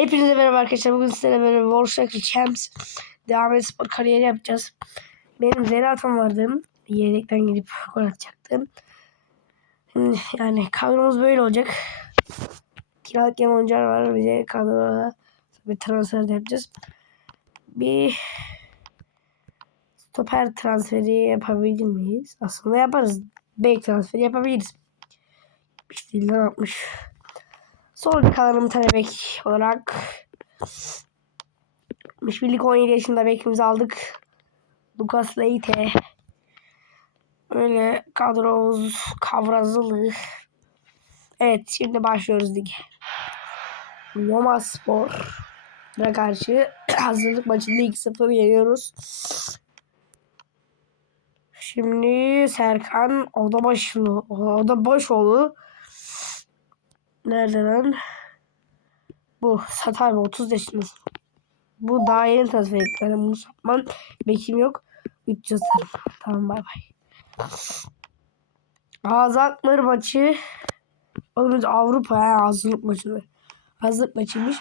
Hepinize merhaba arkadaşlar. Bugün sizlerle beraber Warsaw Champs devam et spor kariyeri yapacağız. Benim Zeratam vardı. Yedekten gidip gol atacaktım. Şimdi yani kadromuz böyle olacak. Kiralık yem oyuncular var. Bize kadroda bir transfer de yapacağız. Bir stoper transferi yapabilir miyiz? Aslında yaparız. Bek transferi yapabiliriz. İşte ne yapmış. Sonra kalanım tane bek olarak Birlik 17 yaşında bekimizi aldık. Lucas Leite. Öyle kadromuz kavrazılı. Evet şimdi başlıyoruz lige. Roma Spor karşı hazırlık maçında 2-0 yeniyoruz. Şimdi Serkan Odabaşılı, Odabaşoğlu Nerede lan? Bu sat abi 30 yaşında. Bu daha yeni transfer ettim. Yani bunu satmam. Bekim yok. 300 atarım. Tamam bay bay. Azakmır maçı. Oğlum Avrupa ya hazırlık maçı. Hazırlık maçıymış.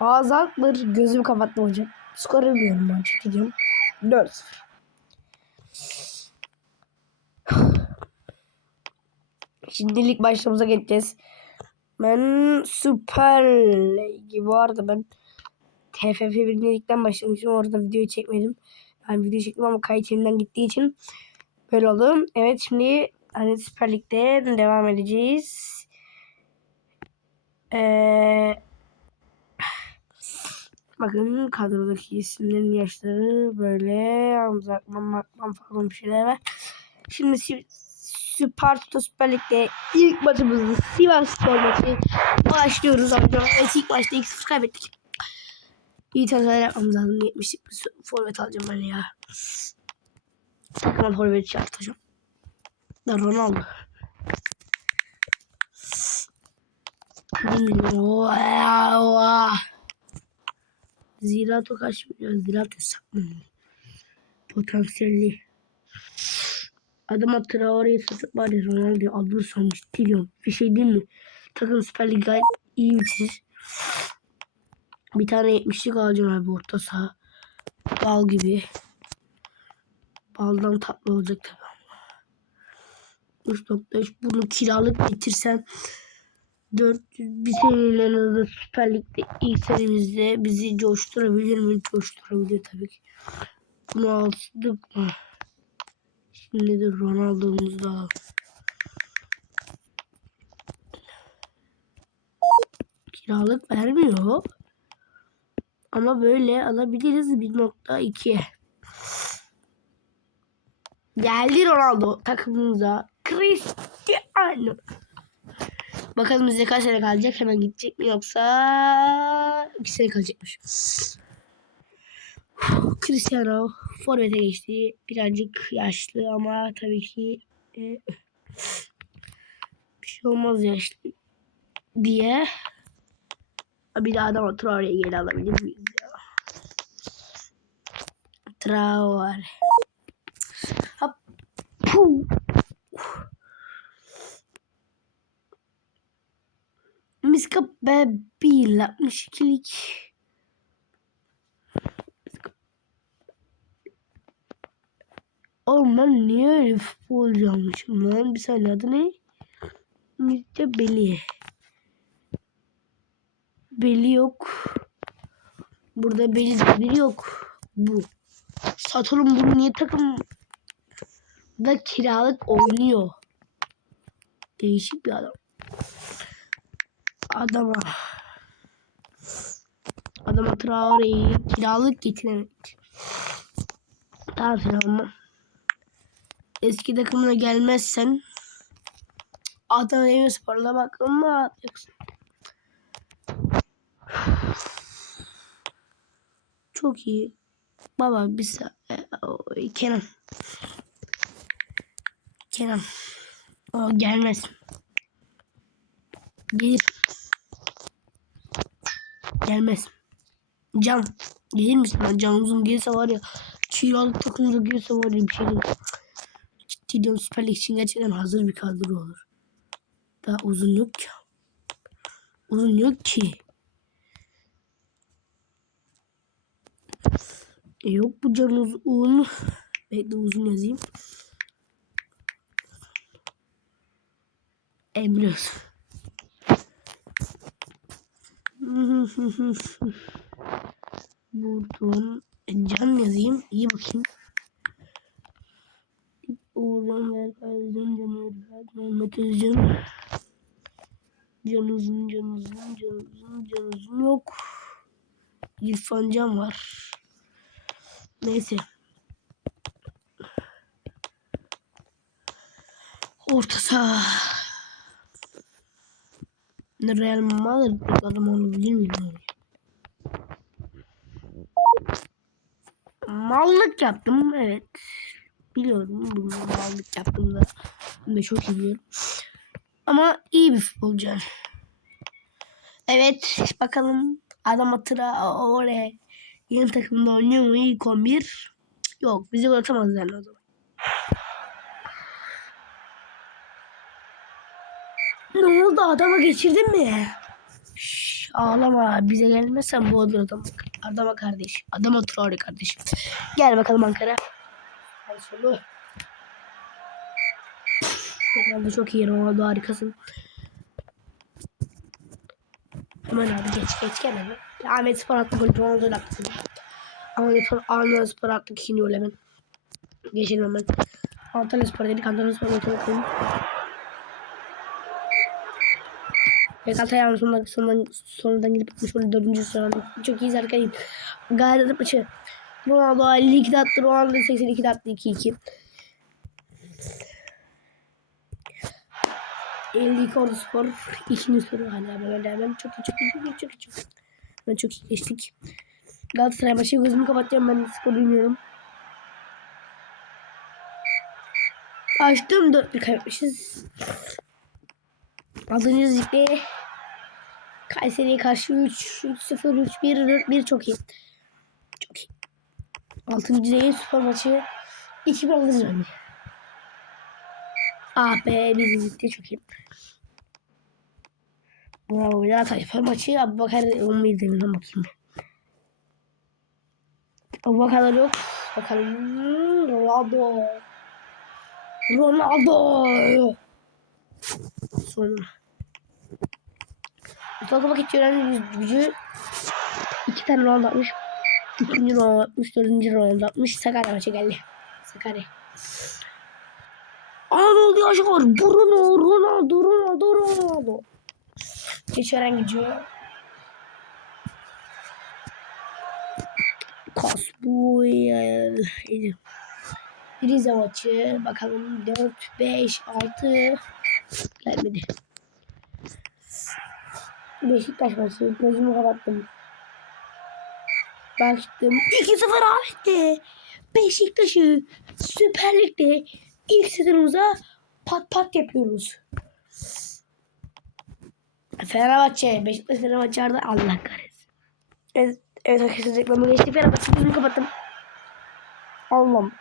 Azakmır gözümü kapattım hocam. Skoru bilmiyorum ben çekeceğim. 4 Şimdilik başlamamıza geçeceğiz. Ben Süper Ligi bu arada ben TFF birincilikten başlamışım. Orada videoyu çekmedim. Ben video çektim ama kayıt elinden gittiği için böyle oldu. Evet şimdi hani Süper Lig'de devam edeceğiz. Ee, bakın kadrodaki isimlerin yaşları böyle Hamza Akman falan bir şeyler var. Şimdi Süper Tuta Süper Lig'de ilk maçımızı Sivas Spor maçı başlıyoruz arkadaşlar. Evet ilk maçta 2-0 kaybettik. İyi transfer yapmamız lazım. 70'lik bir forvet alacağım ben ya. Takıma forvet çağırtacağım. Da Ronaldo. Ziraat o kaç milyon? Ziraat hesap mı? Potansiyelli. Adama Traore'yi satıp var ya Ronaldo'yu alırsam ciddi Bir şey değil mi? Takım Süper Lig gayet iyi bitir. Bir tane 70'lik alacağım abi orta saha. Bal gibi. Baldan tatlı olacak tabii. 3.3 bunu kiralık bitirsen 400 bir seneyle en azından Süper Lig'de ilk senemizde bizi coşturabilir mi? Coşturabilir tabii ki. Bunu aldık mı? Şimdi de Ronaldo'muz da kiralık vermiyor. Ama böyle alabiliriz 1.2. Geldi Ronaldo takımımıza. Cristiano. Bakalım bize kaç sene kalacak? Hemen gidecek mi yoksa 2 sene kalacakmış. Cristiano forvete geçti. Birazcık yaşlı ama tabii ki e, bir şey olmaz yaşlı diye. Bir daha da Traore'yi geri alabilir miyiz ya? Traore. Hop. Puh. Miska Bebil 62'lik. Oğlum ben niye öyle futbolcu lan? Bir saniye adı ne? Mirce Beli. Beli yok. Burada Beli biri yok. Bu. Saturn bunu niye takım da kiralık oynuyor. Değişik bir adam. Adama Adama Traore'yi kiralık getiremek. Tamam tamam eski takımına gelmezsen Adana Demirspor'la bakalım ne. Çok iyi. Baba bir e, Kenan. Kenan. O gelmez. Bir. Gelmez. Can. Gelir misin lan? Can uzun gelirse var ya. Çiğralık takımda gelirse var ya bir şey değil. Tidon Süper Lig için gerçekten hazır bir kadro olur. Daha uzun yok ki. Uzun yok ki. E yok bu can uzun. Bekle uzun yazayım. Emre. Buradan can yazayım. İyi bakayım. Uğur'dan ver Kazcan Can Özber Mehmet Özcan Can uzun can uzun can uzun can uzun yok. İrfan Can var. Neyse. Orta saha. Real Madrid adam onu bilir miyim? Mallık yaptım evet. Biliyorum bunu mallık yaptım da. Bunu da çok iyi biliyorum. Ama iyi bir futbolcu. Evet bakalım adam hatıra oraya yeni takımda oynuyor mu ilk 11? Yok bizi gol atamaz yani o zaman. Ne oldu adama geçirdin mi? Şş, ağlama bize gelmezsen bu olur adam. Adama kardeş. Adama Traore kardeşim. Gel bakalım Ankara. Hadi solu. Ronaldo çok iyi Ronaldo harikasın. Hemen abi geç geç gel hemen. Ahmet Spor attı gol Ronaldo attı. Ahmet Spor Ahmet Spor attı ikinci gol hemen. Geçelim hemen. Antalya Spor dedik Antalya Spor ortaya koyayım. Evet Altay sonundan, sonundan, sonundan gidip atmış böyle dördüncü sırada. Çok iyi arkadaşım. Gayret maçı. Ronaldo 52'de attı. Ronaldo 82'de attı 2-2. 52 Ordu Spor. ikinci soru hala böyle hemen çok iyi çok iyi çok çok. Ben çok iyi geçtik. Galatasaray maçı gözümü kapatıyorum ben skor bilmiyorum. Açtım 4 kaybetmişiz. Altıncı ligde Kayseri'ye karşı 3 0 3 1 4 1 çok iyi. Çok iyi. Altıncı ligde spor maçı 2 1 alırız bence. Ah be bizim ligde çok iyi. Bravo ya tayfa maçı Abubakar 11 demirden bakayım. Abubakar yok. Bakalım. Ronaldo. Ronaldo. Sonra. Mustafa Vakit Gören gücü iki tane round atmış. Üçüncü round atmış. Dördüncü round atmış. Sakarya maçı geldi. Sakarya. Anadolu Yaşar. Bruno Ronaldo Ronaldo Ronaldo. Geçeren gücü. Kasbuel. Rize maçı. Bakalım 4, 5, 6 gelmedi. Beşiktaş maçı. Gözümü kapattım. Baktım. 2-0 Ahmet'te. Beşiktaş'ı Süper Lig'de ilk sezonumuza pat pat yapıyoruz. Fenerbahçe. Beşiktaş Fenerbahçe arada Allah kahretsin. Evet, evet arkadaşlar reklamı geçti. Fenerbahçe gözümü kapattım. Allah'ım.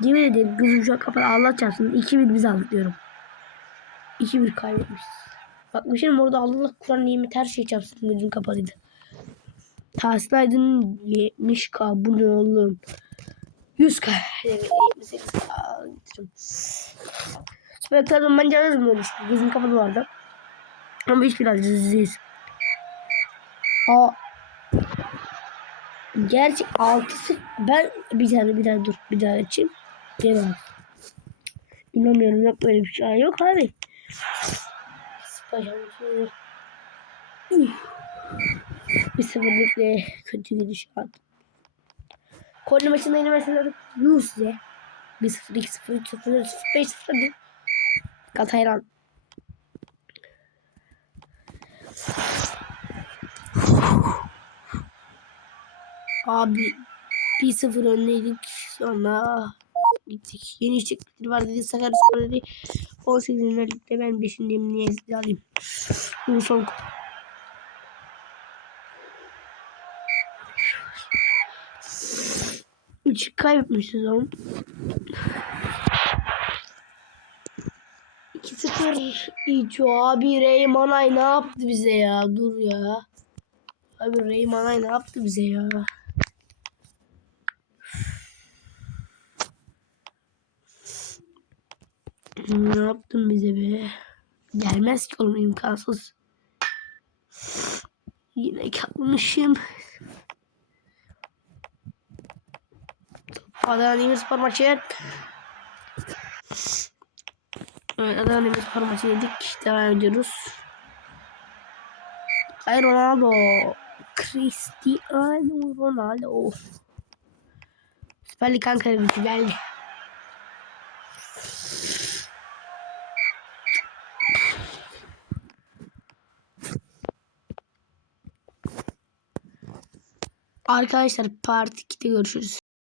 Yemin ederim gözüm şu an kapalı. Allah çarpsın. 2-1 biz aldık diyorum. 2-1 kaybetmişiz. Bak bir şey orada Allah Kur'an nimet her şey çarpsın. Gözüm kapalıydı. Tahsil Aydın 70k bu ne oğlum? 100k. Evet 78k. getirdim. Spektrum'dan bence böyle işte. Gözüm kapalı vardı. Ama hiç biraz cüzdeyiz. Aa. Gerçi altısı ben bir tane bir tane dur bir daha açayım. Gel abi. Yok böyle bir şey yok abi. Spaşamı Bir sıfırlıkla kötü gidişat. Kolye maçında yine mesela yuh size. 1-0, 2-0, 3-0, 5-0 Galatasaray Abi 1-0 önleydik sonra gittik. Yeni içecekleri var dedi. Sakarya Spor dedi. 18 ligde ben 5. niye alayım. Bu son 3 kaybetmişiz onu. 2-0 İço abi Reymanay ne yaptı bize ya dur ya. Abi Reymanay ne yaptı bize ya. ne yaptın bize be. Gelmez ki oğlum imkansız. Yine kapmışım. Adana Demirspor maçı. Evet Adana Demirspor maçı yedik. Devam ediyoruz. Ay Ronaldo. Cristiano Ronaldo. Süper Lig Ankara gücü geldi. Arkadaşlar part 2'de görüşürüz.